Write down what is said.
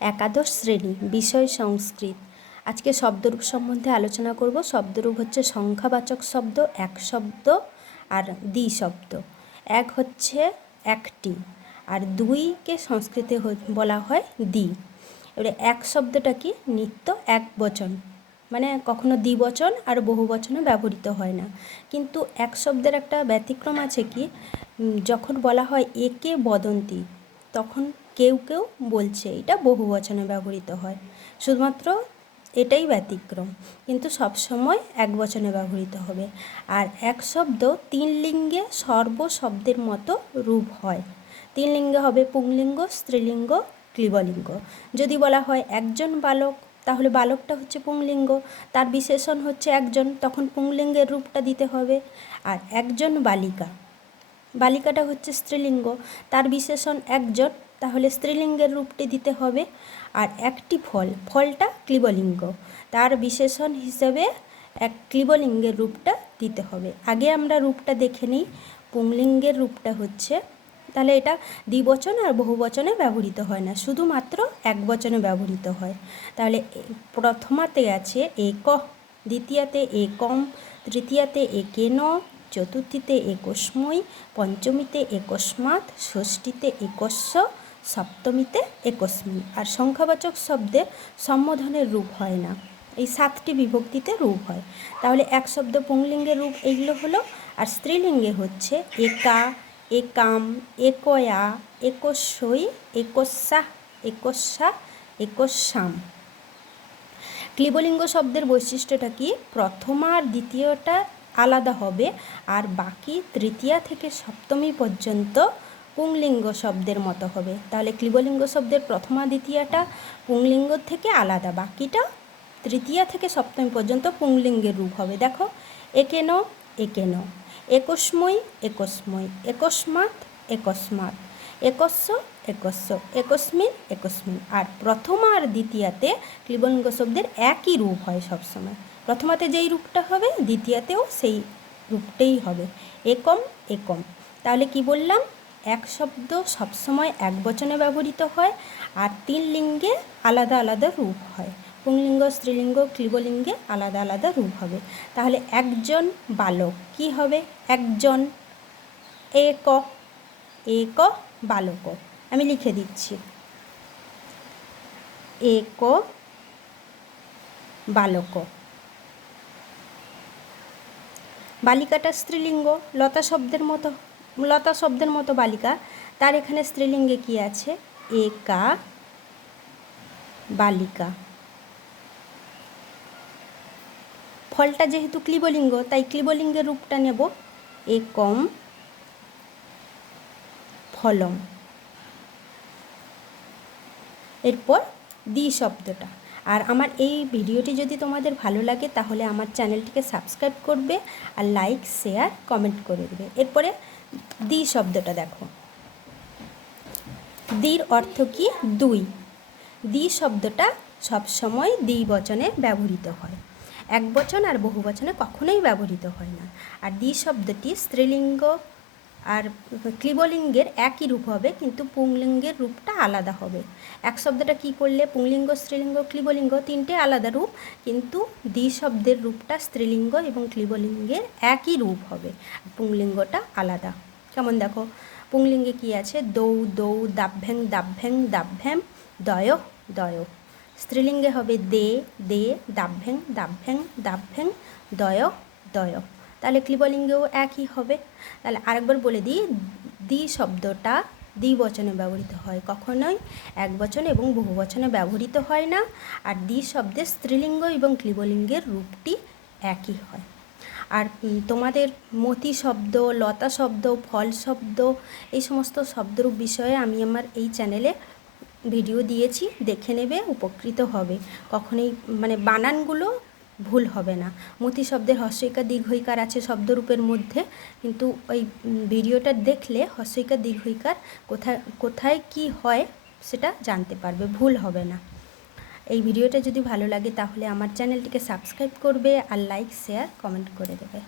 একাদশ শ্রেণী, বিষয় সংস্কৃত। আজকে শব্দরূপ সম্বন্ধে আলোচনা করব। শব্দরূপ হচ্ছে সংখ্যাবাচক শব্দ, এক শব্দ আর দ্বি শব্দ। এক হচ্ছে একটি, আর দুইকে সংস্কৃতে বলা হয় দ্বি। এবারে এক শব্দটা কি? নিত্য এক বচন, মানে কখনো দ্বিবচন আর বহুবচনে ব্যবহৃত হয় না। কিন্তু এক শব্দের একটা ব্যতিক্রম আছে কি, যখন বলা হয় একে বদন্তি, তখন কেউ কেউ বলছে এটা বহুবচনে ব্যবহৃত হয়, শুধুমাত্র এটাই ব্যতিক্রম, কিন্তু সবসময় এক বচনে ব্যবহৃত হবে। আর এক শব্দ তিন লিঙ্গে সর্ব শব্দের মতো রূপ হয়। তিন লিঙ্গে হবে পুংলিঙ্গ, স্ত্রীলিঙ্গ, ক্লীবলিঙ্গ। যদি বলা হয় একজন বালক, তাহলে বালকটা হচ্ছে পুংলিঙ্গ, তার বিশেষণ হচ্ছে একজন, তখন পুংলিঙ্গের রূপটা দিতে হবে। আর একজন বালিকা, বালিকাটা হচ্ছে স্ত্রীলিঙ্গ, তার বিশেষণ একজন, তাহলে স্ত্রীলিঙ্গের রূপটি দিতে হবে। আর একটি ফল, ফলটা ক্লীবলিঙ্গ, তার বিশেষণ হিসেবে এক ক্লীবলিঙ্গের রূপটা দিতে হবে। আগে আমরা রূপটা দেখে নিই। পুংলিঙ্গের রূপটা হচ্ছে, তাহলে এটা দ্বিবচন আর বহুবচনে ব্যবহৃত হয় না, শুধুমাত্র এক বচনে ব্যবহৃত হয়। তাহলে প্রথমাতে আছে এক, দ্বিতীয়াতে একম, তৃতীয়াতে একেন, চতুর্থীতে একস্মৈ, পঞ্চমীতে একস্মাৎ, ষষ্ঠীতে একস্য, সপ্তমীতে একস্মিন। আর সংখ্যাবাচক শব্দে সম্বোধনের রূপ হয় না, এই 7টি বিভক্তিতে রূপ হয়। তাহলে এক শব্দ পুংলিঙ্গের রূপ এইগুলো হলো। আর স্ত্রীলিঙ্গে হচ্ছে একা, একাম, একয়া, একস্যৈ, একস্যাঃ, একস্যা, একস্যাম। ক্লীবলিঙ্গ শব্দের বৈশিষ্ট্যটা কি? প্রথম আর দ্বিতীয়টা আলাদা হবে, আর বাকি তৃতীয়া থেকে সপ্তমী পর্যন্ত পুংলিঙ্গ শব্দের মতো হবে। তাহলে ক্লীবলিঙ্গ শব্দের প্রথমা দ্বিতীয়াটা পুংলিঙ্গ থেকে আলাদা, বাকিটা তৃতীয়া থেকে সপ্তমী পর্যন্ত পুংলিঙ্গের রূপ হবে। দেখো, একেন, একেন, একস্মৈ, একস্মৈ, একস্মাৎ, একস্মাৎ, একস্য, একস্য, একস্মিন, একস্মিন। আর প্রথমা আর দ্বিতীয়াতে ক্লীবলিঙ্গ শব্দের একই রূপ হয় সবসময়। প্রথমাতে যেই রূপটা হবে, দ্বিতীয়াতেও সেই রূপটাই হবে, একম, একম। তাহলে কি বললাম? এক শব্দ সবসময় এক বচনে ব্যবহৃত হয়, আর তিন লিঙ্গে আলাদা আলাদা রূপ হয়। পুংলিঙ্গ, স্ত্রীলিঙ্গ, ক্লীবলিঙ্গে আলাদা আলাদা রূপ হবে। তাহলে একজন বালক কি হবে? একজন, এক, এক বালক। আমি লিখে দিচ্ছি, এক বালক। বালিকাটা স্ত্রীলিঙ্গ, লতা শব্দের মতো বালিকা, তার এখানে স্ত্রীলিঙ্গে কি আছে? একা বালিকা। ফলটা যেহেতু ক্লীবলিঙ্গ, তাই ক্লীবলিঙ্গের রূপটা নেব, একম ফলম। এরপর দ্বি শব্দটা। আর আমার এই ভিডিওটি যদি তোমাদের ভালো লাগে, তাহলে আমার চ্যানেলটিকে সাবস্ক্রাইব করবে, আর লাইক, শেয়ার, কমেন্ট করে দেবে। এরপরে দ্বি শব্দটা দেখো। দ্বির অর্থ কি? দুই। দ্বি শব্দটা সবসময় দ্বিবচনে ব্যবহৃত হয়, এক বচন আর বহুবচনে কখনোই ব্যবহৃত হয় না। আর দ্বি শব্দটি স্ত্রীলিঙ্গ আর ক্লীবলিঙ্গের একই রূপ হবে, কিন্তু পুংলিঙ্গের রূপটা আলাদা হবে। এক শব্দটা কি করলে পুংলিঙ্গ, স্ত্রীলিঙ্গ, ক্লীবলিঙ্গ তিনটে আলাদা রূপ, কিন্তু দ্বি শব্দের রূপটা স্ত্রীলিঙ্গ এবং ক্লীবলিঙ্গের একই রূপ হবে, পুংলিঙ্গটা আলাদা। কেমন দেখো, পুংলিঙ্গে কি আছে? দৌ, দৌ, দাভ্যাং, দাভ্যাং, দাভ্যাম, দয়, দয়। স্ত্রীলিঙ্গে হবে দে, দে, দাভ্যাং, দাভ্যাং, দাভ্যাং, দয়, দয়। তাহলে ক্লীবলিঙ্গেও একই হবে। তাহলে আরেকবার বলে দিই, দ্বি শব্দটা দ্বিবচনে ব্যবহৃত হয়, কখনোই এক বচন এবং বহুবচনে ব্যবহৃত হয় না। আর দ্বি শব্দের স্ত্রীলিঙ্গ এবং ক্লীবলিঙ্গের রূপটি একই হয়। আর তোমাদের মতি শব্দ, লতা শব্দ, ফল শব্দ, এই সমস্ত শব্দরূপ বিষয়ে আমি আমার এই চ্যানেলে ভিডিও দিয়েছি, দেখে নেবে, উপকৃত হবে। কখনোই মানে বানানগুলো ভুল হবে না। মতি শব্দের হস্যইকার দীর্ঘইকার আছে শব্দরূপের মধ্যে, কিন্তু ওই ভিডিওটা দেখলে হস্যইকার দীর্ঘইকার কোথায় কোথায় কী হয় সেটা জানতে পারবে, ভুল হবে না। এই ভিডিওটা যদি ভালো লাগে, তাহলে আমার চ্যানেলটিকে সাবস্ক্রাইব করবে, আর লাইক, শেয়ার, কমেন্ট করে দেবে।